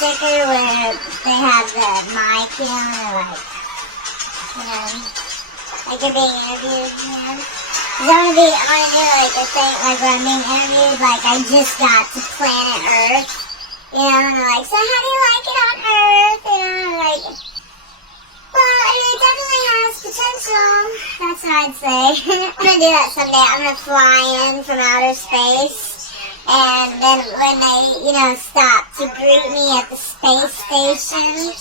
sticker where they have the mic, you know, like they're being interviewed, you know. I want to do like a thing, like when I'm being interviewed, like I just got to planet Earth, you know, and they're like, so how do you like it on Earth, you know, and like, well, I mean, it definitely has potential, that's what I'd say. I'm going to do that someday. I'm going to fly in from outer space, and then when they, you know, stop to greet me at the space station,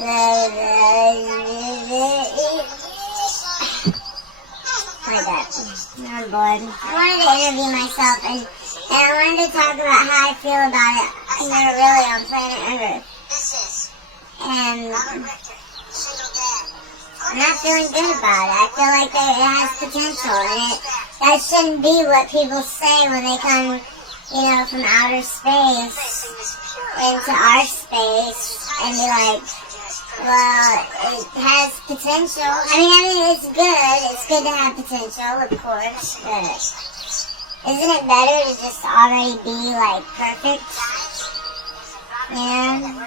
like that. I'm bored. I wanted to interview myself, and I wanted to talk about how I feel about it, you know, really on planet Earth. And I'm not feeling good about it. I feel like it has potential, and that shouldn't be what people say when they come, you know, from outer space into our space and be like, well, it has potential. I mean, it's good. It's good to have potential, of course, but isn't it better to just already be, like, perfect? Yeah.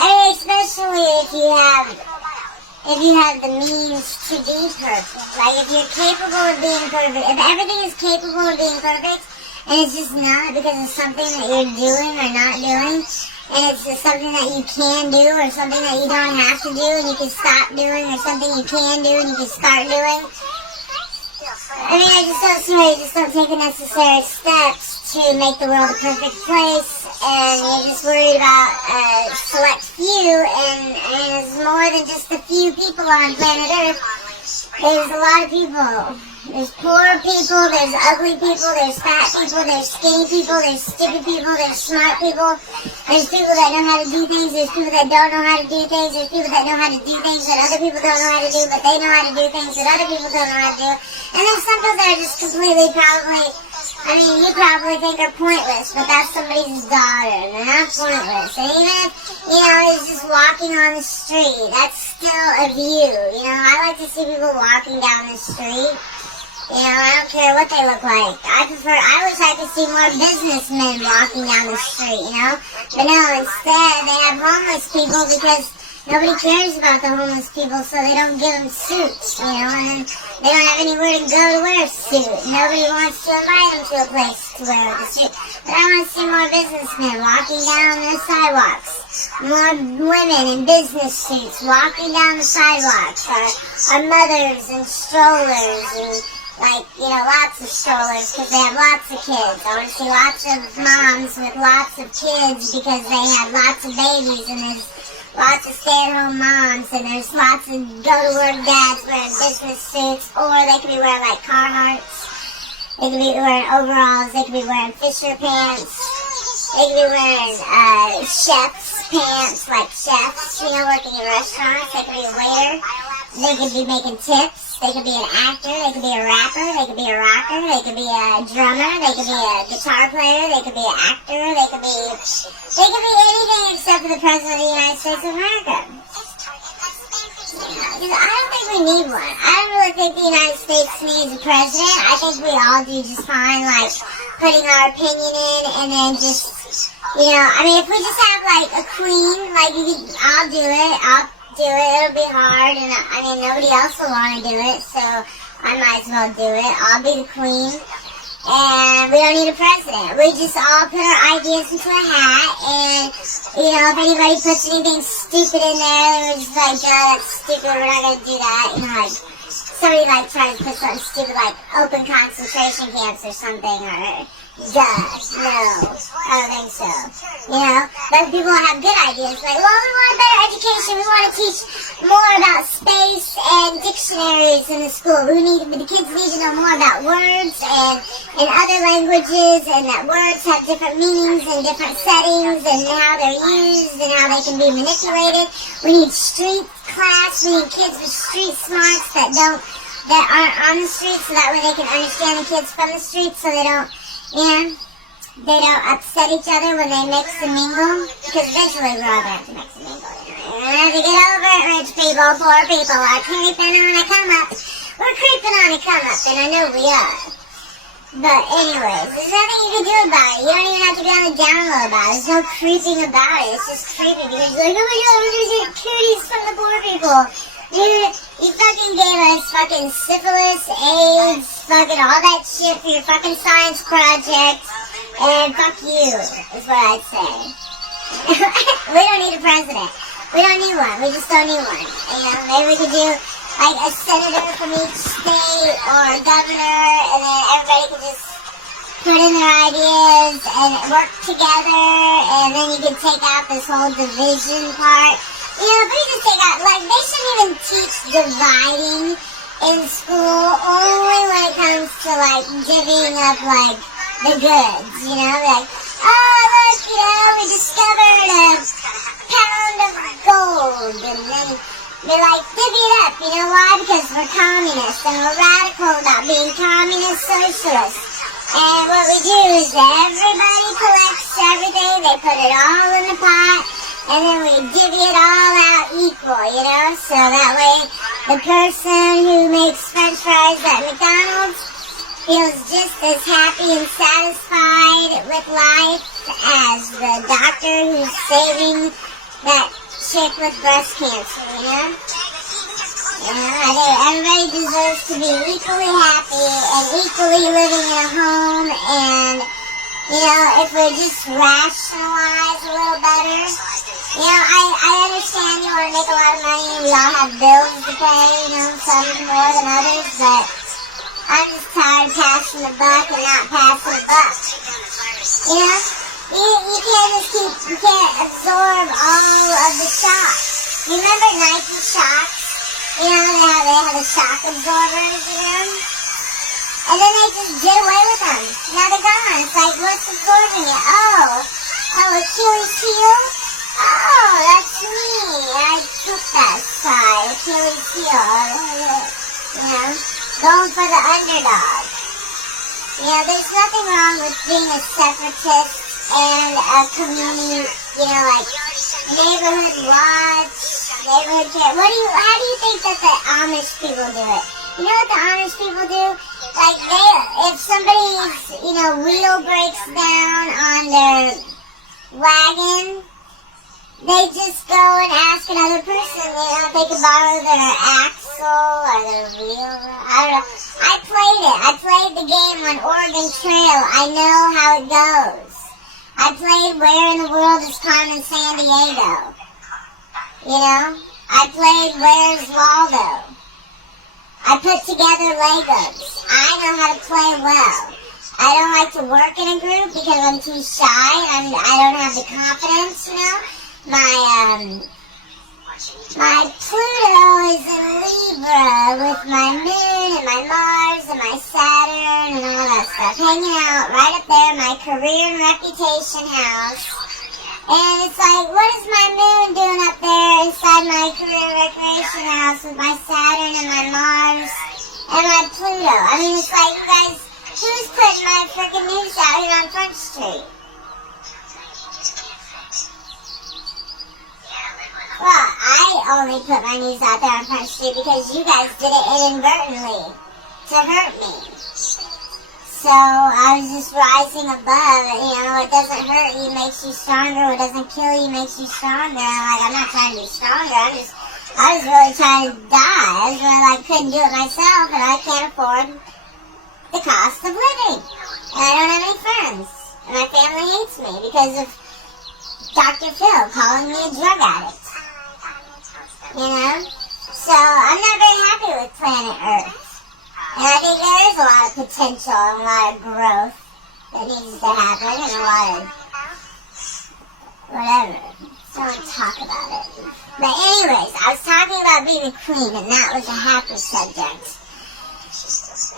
I mean, especially if you have the means to be perfect. Like, if you're capable of being perfect, if everything is capable of being perfect, and it's just not because of something that you're doing or not doing, and it's just something that you can do or something that you don't have to do and you can stop doing, or something you can do and you can start doing. I mean, I just don't see why you just don't take the necessary steps to make the world a perfect place, and you're just worried about a select few, and it's more than just a few people on planet Earth. There's a lot of people. There's poor people, there's ugly people, there's fat people, there's skinny people, there's stupid people, there's smart people, there's people that know how to do things, there's people that don't know how to do things, there's people that know how to do things that other people don't know how to do, but they know how to do things that other people don't know how to do. And there's some people that are just completely probably, I mean, you probably think are pointless, but that's somebody's daughter, and they're not pointless. And even if, you know, it's just walking on the street, that's still a view, you know. I like to see people walking down the street. You know, I don't care what they look like. I wish I could see more businessmen walking down the street, you know? But no, instead, they have homeless people because nobody cares about the homeless people, so they don't give them suits, you know? And then they don't have anywhere to go to wear a suit. Nobody wants to invite them to a place to wear the suit. But I want to see more businessmen walking down the sidewalks. More women in business suits walking down the sidewalks. Our mothers and strollers and, like, you know, lots of strollers because they have lots of kids. I want to see lots of moms with lots of kids because they have lots of babies, and there's lots of stay-at-home moms, and there's lots of go-to-work dads wearing business suits, or they could be wearing, like, Carhartts. They could be wearing overalls. They could be wearing Fisher pants. They could be wearing chef's pants, like chefs, you know, working in restaurants. They could be a waiter. They could be making tips. They could be an actor, they could be a rapper, they could be a rocker, they could be a drummer, they could be a guitar player, they could be an actor, they could be anything except for the President of the United States of America. I don't think we need one. I don't really think the United States needs a president. I think we all do just fine, like, putting our opinion in and then just, you know, I mean, if we just have, like, a queen, like, I'll do it, it'll be hard, and I mean, nobody else will want to do it, so I might as well do it. I'll be the queen, and we don't need a president. We just all put our ideas into a hat, and, you know, if anybody puts anything stupid in there, we're just like, oh, that's stupid, we're not going to do that, you know, like, somebody, like, tries to put something stupid, like, open concentration camps or something, or, no, I don't think so, you know, but people have good ideas, like, well, we want a better education, we want to teach more about space and dictionaries in the school, the kids need to know more about words and other languages, and that words have different meanings and different settings, and how they're used, and how they can be manipulated. We need street class, we need kids with street smarts that aren't on the street, so that way they can understand the kids from the street, so they don't upset each other when they mix and mingle, because eventually we're all going to have to mix and mingle. We're going to have to get over it, rich people, poor people are creeping on a come up. We're creeping on a come up, and I know we are. But anyways, there's nothing you can do about it. You don't even have to be on the down low about it. There's no creeping about it. It's just creepy because you're like, oh my god, there's these cooties from the poor people. Dude, you fucking gave us fucking syphilis, AIDS, fucking all that shit for your fucking science project. And fuck you, is what I'd say. We don't need a president. We don't need one. We just don't need one. You know, maybe we could do like a senator from each state or a governor, and then everybody could just put in their ideas and work together, and then you could take out this whole division part. You know, if we just take out, like, they shouldn't even teach dividing in school, only when it comes to, like, divvying up, like, the goods, you know, like, oh, look, you know, we discovered a pound of gold, and then they're like, divvy it up, you know why? Because we're communists, and we're radical about being communist socialists. And what we do is everybody collects everything, they put it all in the pot, and then we divvy it all out equal, you know? So that way, the person who makes french fries at McDonald's feels just as happy and satisfied with life as the doctor who's saving that chick with breast cancer, you know? You know, I think everybody deserves to be equally happy and equally living in a home, and, you know, if we just rationalize a little better. You know, I understand you want to make a lot of money, we all have bills to pay, you know, some more than others, but I'm just tired of passing the buck and not passing the buck. You know? You can't just you can't absorb all of the shocks. You remember Nike shocks? You know, they had the shock absorbers, you know? And then they just did away with them. Now they're gone. It's like, what's absorbing it? Oh, Achilles heel? Oh, that's me. I took that side. Achilles heel. You know? Going for the underdog. You know, there's nothing wrong with being a separatist and a community, you know, like neighborhood watch, neighborhood care. How do you think that the Amish people do it? You know what the Amish people do? Like if somebody's, you know, wheel breaks down on their wagon, they just go and ask another person, you know, if they can borrow their axle or their wheel. I don't know. I played the game on Oregon Trail. I know how it goes. I played Where in the World is Carmen Sandiego. You know? I played Where's Waldo. I put together Legos. I know how to play well. I don't like to work in a group because I'm too shy. I don't have the confidence, you know? My Pluto is in Libra with my Moon and my Mars and my Saturn and all that stuff hanging out right up there in my career and reputation house. And it's like, what is my Moon doing up there inside my career and recreation house with my Saturn and my Mars and my Pluto? I mean, it's like, you guys, who's putting my freaking news out here on Front Street? Well, I only put my news out there on Front Street because you guys did it inadvertently to hurt me. So I was just rising above it, you know, what doesn't hurt you makes you stronger, what doesn't kill you makes you stronger. I'm not trying to be stronger, I was really trying to die. I was really like, couldn't do it myself, and I can't afford the cost of living. And I don't have any friends. And my family hates me because of Dr. Phil calling me a drug addict. You know? So I'm not very happy with planet Earth. And I think there is a lot of potential and a lot of growth that needs to happen and a lot of whatever. Don't talk about it. But anyways, I was talking about being a queen, and that was a happy subject.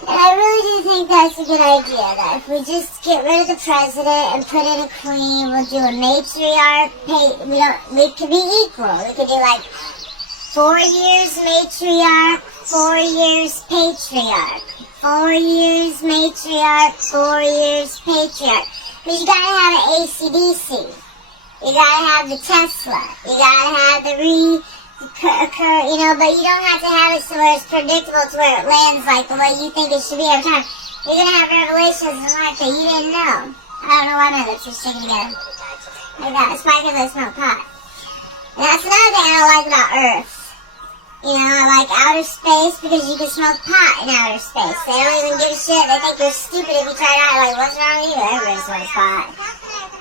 And I really do think that's a good idea, that if we just get rid of the president and put in a queen, we'll do a matriarch, we could be equal. We could do like 4 years matriarch, 4 years patriarch. 4 years matriarch, 4 years patriarch. Because you gotta have an AC/DC. You gotta have the Tesla. You gotta have the but you don't have to have it so where it's predictable to where it lands like the way you think it should be every time. You're going to have revelations in life that you didn't know. I don't know why my lips are sticking together. Like that. It's probably because I smoke pot. And that's another thing I don't like about Earth. You know, I like outer space because you can smoke pot in outer space. They don't even give a shit. They think you're stupid if you try it out. Like, what's wrong with you? Everybody smokes pot.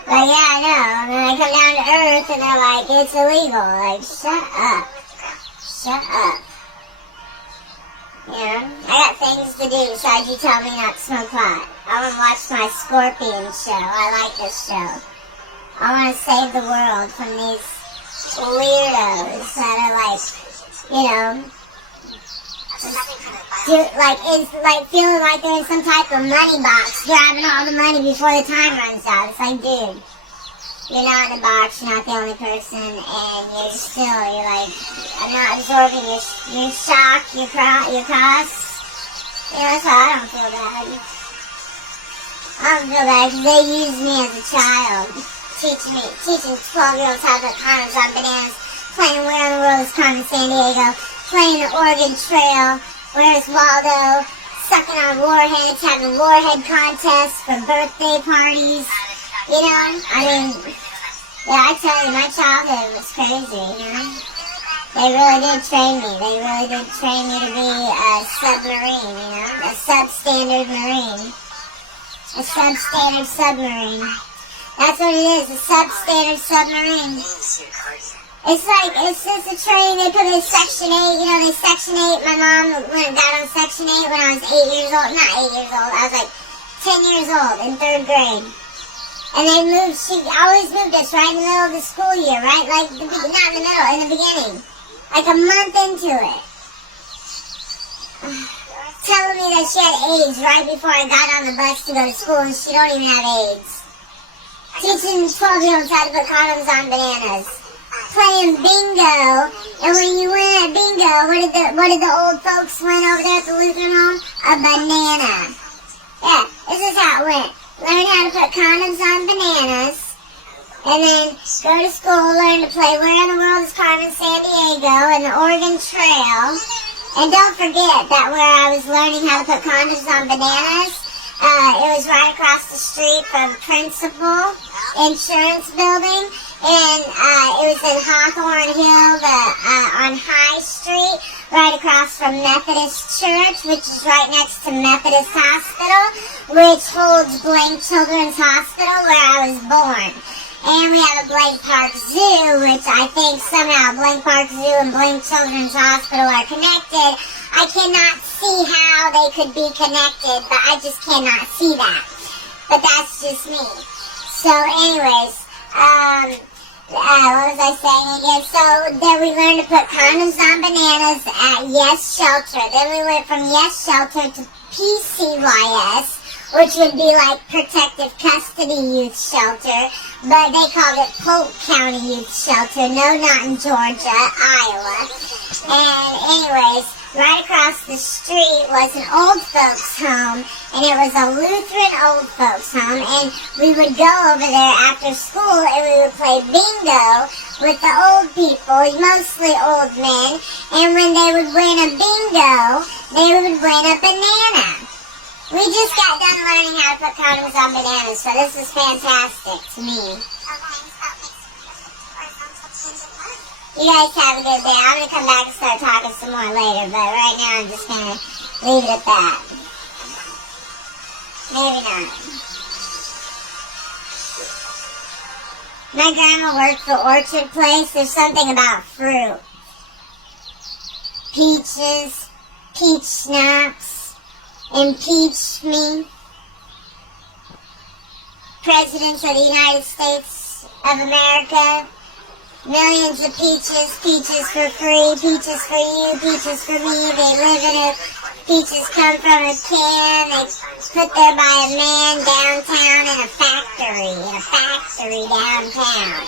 Like, yeah, I know. And then they come down to Earth and they're like, it's illegal. Like, shut up. Shut up. You know? I got things to do besides you tell me not to smoke pot. I want to watch my Scorpion show. I like this show. I want to save the world from these weirdos that are like, you know, it's like feeling like they're in some type of money box, grabbing all the money before the time runs out. It's like, dude, you're not in a box, you're not the only person, and you're like, I'm not absorbing your shock, your cost. You know, so I don't feel bad. I don't feel bad because they used me as a child, teaching 12-year-olds how to put condoms on bananas, playing Where in the World is Carmen Sandiego, playing the Oregon Trail, Where's Waldo, sucking on warheads, having warhead contests for birthday parties. You know, I mean, yeah, I tell you, my childhood was crazy, you know. They really did train me. They really did train me to be a submarine, you know, a substandard marine. A substandard submarine. That's what it is, a substandard submarine. It's just a train. They put in Section 8, you know, they Section 8. My mom got on Section 8 when I was 8 years old. Not 8 years old, I was like 10 years old in 3rd grade. And she always moved us right in the middle of the school year, right? Like, not in the middle, in the beginning. Like a month into it. Telling me that she had AIDS right before I got on the bus to go to school, and she don't even have AIDS. Teaching 12-year-olds how to put condoms on bananas. Playing bingo, and when you win at bingo, what did the old folks win over there at the Lutheran home? A banana. Yeah, this is how it went. Learn how to put condoms on bananas, and then go to school, learn to play Where in the World is Carmen Sandiego and the Oregon Trail. And don't forget that where I was learning how to put condoms on bananas, it was right across the street from Principal Insurance Building, and it was in Hawthorne Hill on High Street, right across from Methodist Church, which is right next to Methodist Hospital, which holds Blank Children's Hospital, where I was born. And we have a Blank Park Zoo, which I think somehow Blank Park Zoo and Blank Children's Hospital are connected. I cannot see how they could be connected, but I just cannot see that. But that's just me. So anyways, what was I saying again? So then we learned to put condoms on bananas at Yes Shelter. Then we went from Yes Shelter to PCYS, which would be like Protective Custody Youth Shelter, but they called it Polk County Youth Shelter. No, not in Georgia, Iowa. And anyways, right across the street was an old folks home, and it was a Lutheran old folks home, and we would go over there after school and we would play bingo with the old people, mostly old men, and when they would win a bingo, they would win a banana. We just got done learning how to put condoms on bananas, so this is fantastic to me. You guys have a good day. I'm going to come back and start talking some more later, but right now I'm just going to leave it at that. Maybe not. My grandma worked for Orchard Place. There's something about fruit. Peaches, peach schnapps, impeach me. Presidents of the United States of America. Millions of peaches, peaches for free, peaches for you, peaches for me. They live in a, peaches come from a can, they put there by a man downtown in a factory downtown.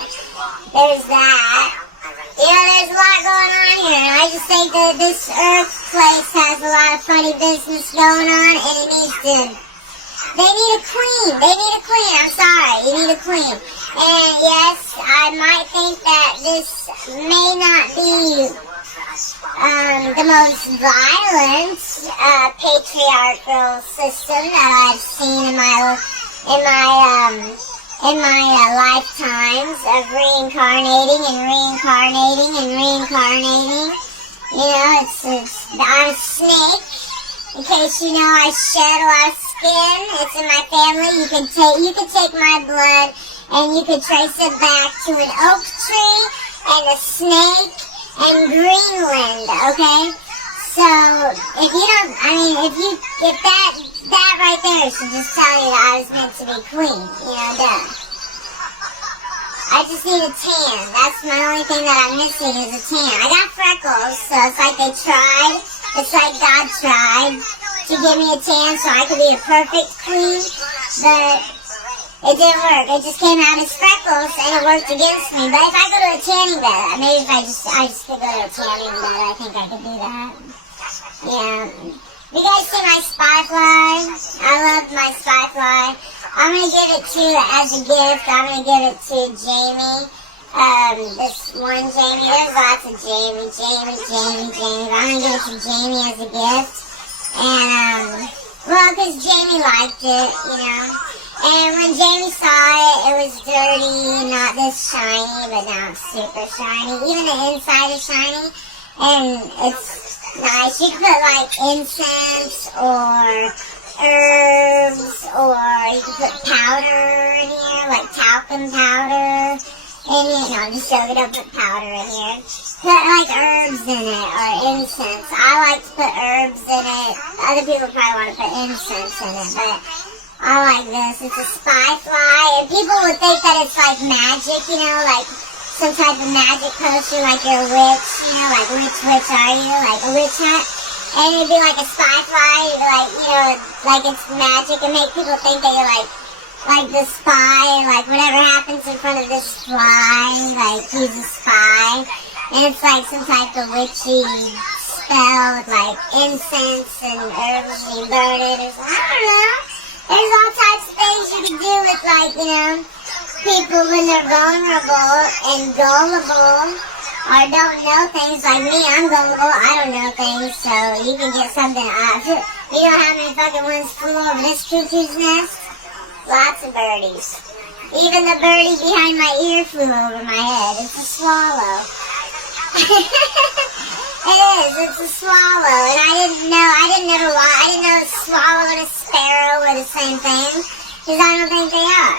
There's that. You know, there's a lot going on here, and I just think that this Earth place has a lot of funny business going on, and it needs to, they need a queen, I'm sorry, you need a queen. And yes, I might think that this may not be the most violent patriarchal system that I've seen in my lifetimes of reincarnating and reincarnating and reincarnating. You know, I'm a snake. In case you know, I shed a lot of skin. It's in my family. You can take my blood and you can trace it back to an oak tree and a snake and Greenland. Okay. So if that right there should just tell you that I was meant to be queen. You know, duh. I just need a tan. That's my only thing that I'm missing is a tan. I got freckles, so it's like they tried. It's like God tried to give me a tan so I could be a perfect queen, but it didn't work. It just came out as freckles and it worked against me. But if I go to a tanning bed, maybe if I just could go to a tanning bed, I think I could do that. Yeah. You guys see my spy fly? I love my spy fly. I'm going to give it to, as a gift, I'm going to give it to Jamie. This one Jamie. There's lots of Jamie. I'm going to give it to Jamie as a gift. And, well, because Jamie liked it, you know. And when Jamie saw it, it was dirty, not this shiny, but now it's super shiny. Even the inside is shiny. And it's nice. You can put like incense or herbs, or you can put powder in here, like talcum powder. And you know, just soak it up with powder in here. Put like herbs in it or incense. I like to put herbs in it. Other people probably want to put incense in it, but I like this. It's a spy fly, and people would think that it's like magic, you know, like some type of magic potion, like you're a witch, you know, like which witch are you, like a witch hunt. And it'd be like a spy fly, like, you know, like it's magic, and make people think that you're like the spy, like whatever happens in front of this fly, like he's a spy. And it's like some type of witchy spell with like incense and herbs, and you burn it. I don't know. There's all types of things you can do with, like, you know, people when they're vulnerable and gullible or don't know things. Like me, I'm gullible, I don't know things, so you can get something out of it. You know how many fucking ones flew over this cuckoo's nest? Lots of birdies. Even the birdie behind my ear flew over my head. It's a swallow. It is. It's a swallow. And I didn't know a swallow and a sparrow were the same thing. Because I don't think they are.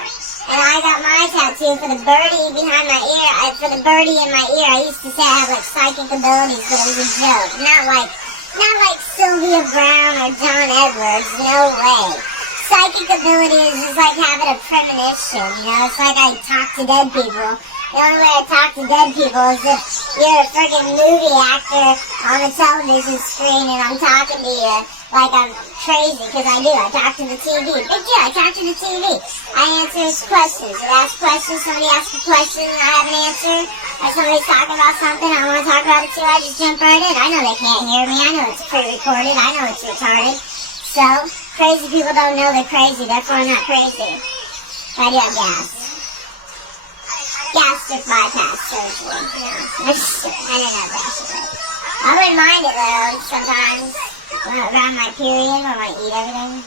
And I got my tattoo for the birdie behind my ear. For the birdie in my ear, I used to say I have like psychic abilities, but it was a joke. Not like Sylvia Brown or John Edwards. No way. Psychic ability is just like having a premonition, you know? It's like I talk to dead people. The only way I talk to dead people is if you're a freaking movie actor on a television screen and I'm talking to you like I'm crazy, because I do. I talk to the TV. Big deal, I talk to the TV. I answer questions. You ask questions, somebody asks a question and I have an answer. Or somebody's talking about something, I want to talk about it too, I just jump right in. I know they can't hear me. I know it's pre-recorded. I know it's retarded. So, crazy people don't know they're crazy, therefore I'm not crazy. I do have gas. Gastric bypass surgery. I didn't have gastric. I wouldn't mind it though, sometimes. Around my period, when I eat everything.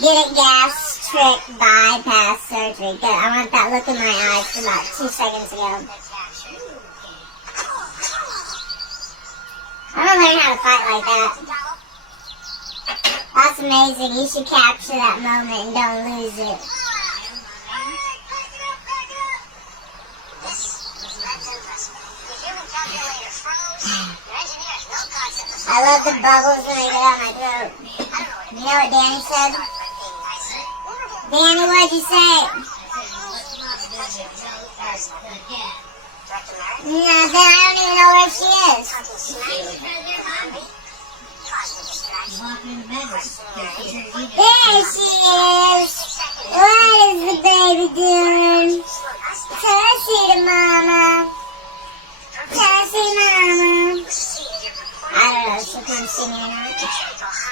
Get it gastric bypass surgery. Good. I want that look in my eyes from about 2 seconds ago. I'm gonna learn how to fight like that. That's amazing. You should capture that moment and don't lose it. I love the bubbles when they get on my throat. You know what Danny said? Danny, what'd you say? Nothing. I don't even know where she is. There she is. What is the baby doing? Tussie to mama. Tussie mama. I don't know if she can see me or not.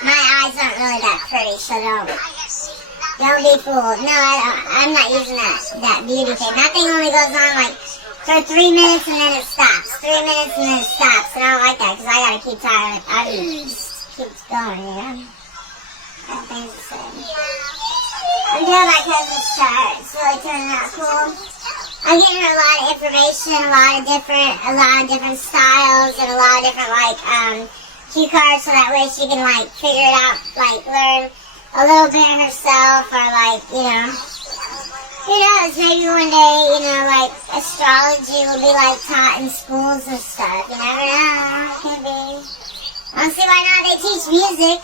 My eyes aren't really that pretty, so don't be fooled. No, I'm not using that beauty thing. That thing only goes on like for 3 minutes and then it stops. 3 minutes and then it stops. And I don't like that because I gotta keep tired. I just keep going, you know? That thing's the same. I'm doing my cousin's chart. It's really turning out cool. I'm getting her a lot of information, a lot of different styles, and a lot of different cue cards, so that way she can figure it out, learn a little bit herself, or who knows, maybe one day, astrology will be taught in schools and stuff. You never know. Could be. I don't see why not. They teach music.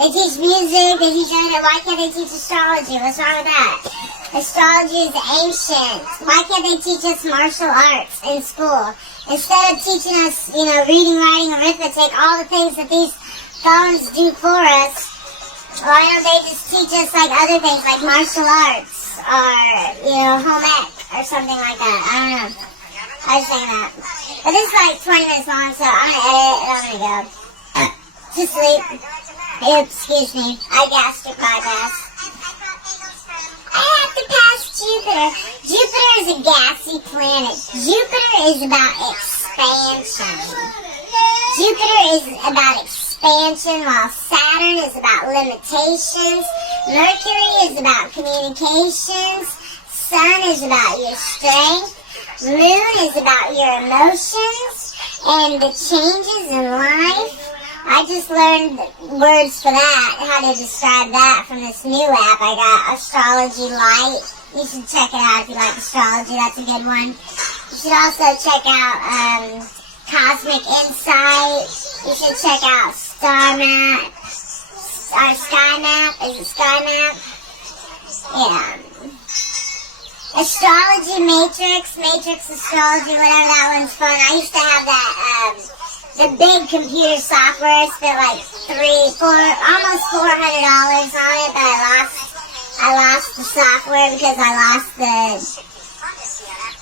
They teach other. Why can't they teach astrology? What's wrong with that? Astrology is ancient. Why can't they teach us martial arts in school? Instead of teaching us, reading, writing, arithmetic, all the things that these phones do for us, why don't they just teach us other things like martial arts or, home ec or something like that? I don't know. I was saying that. But this is 20 minutes long, so I'm going to edit and I'm going to go to sleep. Oops, excuse me. I gastric bypass. I have to pass Jupiter. Jupiter is a gassy planet. Jupiter is about expansion. Jupiter is about expansion, while Saturn is about limitations. Mercury is about communications. Sun is about your strength. Moon is about your emotions and the changes in life. I just learned words for that, how to describe that from this new app I got, Astrology Light. You should check it out if you like astrology. That's a good one. You should also check out Cosmic Insight. You should check out Star Map. Or Sky Map. Is it Sky Map? Yeah. Astrology Matrix Astrology, whatever, that one's fun. I used to have that, the big computer software. I spent almost $400 on it, but I lost the software because I lost the,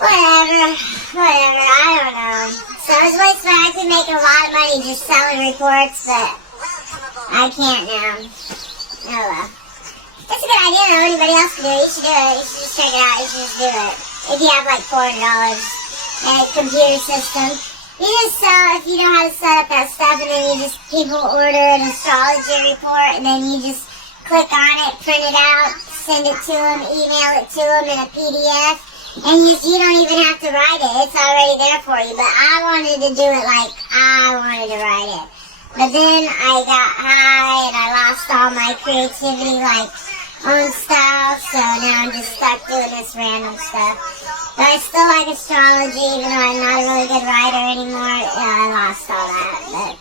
whatever, I don't know. So it was wasting. I could make a lot of money just selling reports, but I can't now. Oh well. It's a good idea though. Anybody else can do it. You should do it. You should just check it out. You should just do it. If you have $400 and a computer system. You just if you know how to set up that stuff, and then people order an astrology report, and then you just click on it, print it out, send it to them, email it to them in a PDF, and you don't even have to write it. It's already there for you. But I wanted to do it like I wanted to write it. But then I got high, and I lost all my creativity, own stuff, so now I'm just stuck doing this random stuff. But I still like astrology, even though I'm not a really good writer anymore. I lost all that, but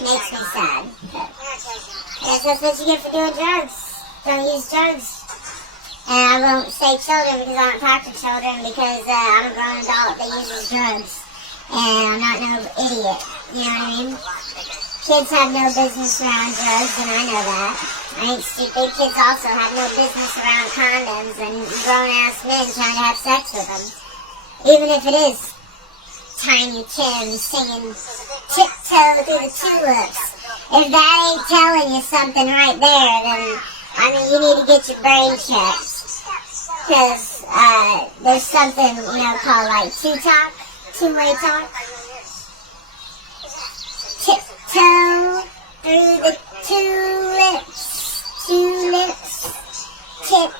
makes me sad. But I guess that's what you get for doing drugs. Don't use drugs. And I won't say children because I don't talk to children, because I'm a grown adult that uses drugs. And I'm not no idiot, you know what I mean? Kids have no business around drugs, and I know that. I ain't stupid. Kids also have no business around condoms and grown-ass men trying to have sex with them. Even if it is Tiny Tim singing Tiptoe Through the Tulips. If that ain't telling you something right there, then, you need to get your brain checked. Because there's something, called, two-way talk. Tiptoe through the tulips, tip,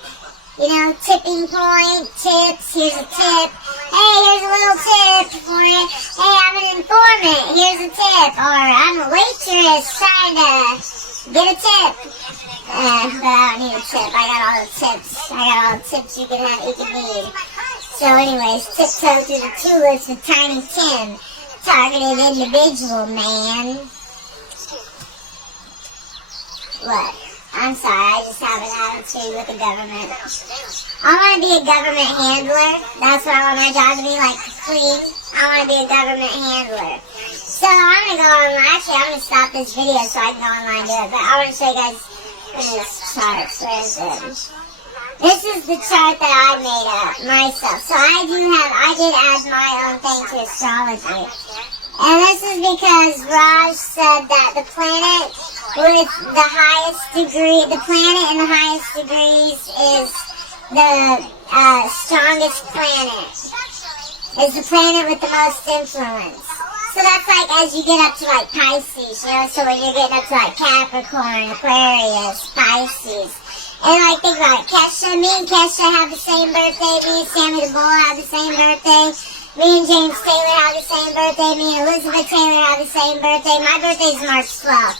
tipping point, tips, here's a tip, hey, here's a little tip for you, hey, I'm an informant, here's a tip, or I'm a waitress trying to get a tip, but I don't need a tip, I got all the tips you can need. So anyways, Tiptoe Through the Tulips with Tiny Tim. Targeted individual, man. What? I'm sorry, I just have an attitude with the government. I want to be a government handler. That's what I want my job to be, clean. I want to be a government handler. So I'm going to go online. Actually, I'm going to stop this video so I can go online and do it. But I want to show you guys this chart. Where is it? This is the chart that I made up myself. So I did add my own thing to astrology. And this is because Raj said that the planet with the highest degree, the planet in the highest degrees is the strongest planet. Is the planet with the most influence. So that's like as you get up to like Pisces, you know, so when you're getting up to like Capricorn, Aquarius, Pisces. And like think about it, Kesha, me and Kesha have the same birthday, me and Sammy the Bull have the same birthday, me and James Taylor have the same birthday, me and Elizabeth Taylor have the same birthday. My birthday is March 12th.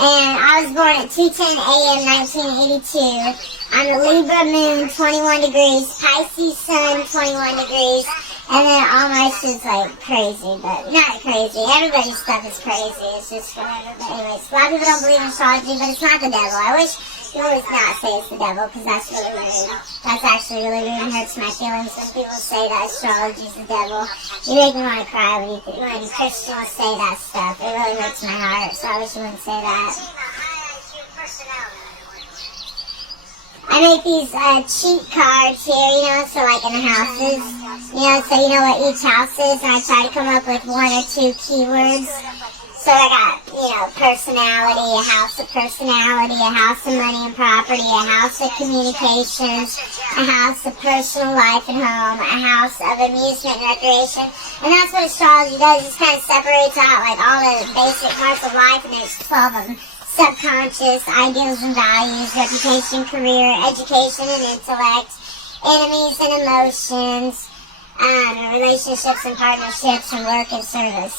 And I was born at 2:10 a.m. 1982. I'm a Libra moon, 21 degrees, Pisces sun, 21 degrees. And then all my shit's like crazy, but not crazy. Everybody's stuff is crazy. It's just whatever. But anyways, a lot of people don't believe in astrology, but it's not the devil. I wish people would not say it's the devil, because that's really rude. That's actually really rude and hurts my feelings when people say that astrology's the devil. You make me want to cry when Christians say that stuff. It really hurts my heart, so I wish you wouldn't say that. I make these cheat cards here, you know, so like in the houses, you know, so you know what each house is, and I try to come up with 1 or 2 keywords. So I got, you know, personality, a house of personality, a house of money and property, a house of communications, a house of personal life and home, a house of amusement and recreation. And that's what astrology does, it kind of separates out like all the basic parts of life, and there's 12 of them. Subconscious, ideals and values, reputation, career, education and intellect, enemies and emotions, relationships and partnerships, and work and service.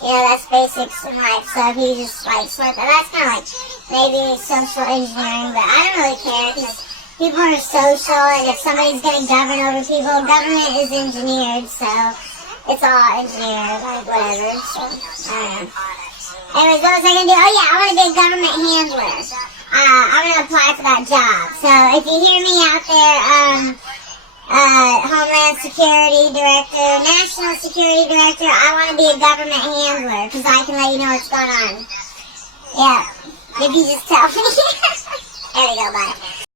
You know, that's basics in life. So if you just like slip, that's kind of like maybe social engineering, but I don't really care because people are social, and if somebody's going to govern over people, government is engineered, so it's all engineered, like whatever. So, I don't know. Anyways, what was I going to do? Oh yeah, I want to be a government handler. I'm going to apply for that job. So if you hear me out there, Homeland Security Director, National Security Director, I want to be a government handler because I can let you know what's going on. Yeah, if you just tell me. There we go, bye.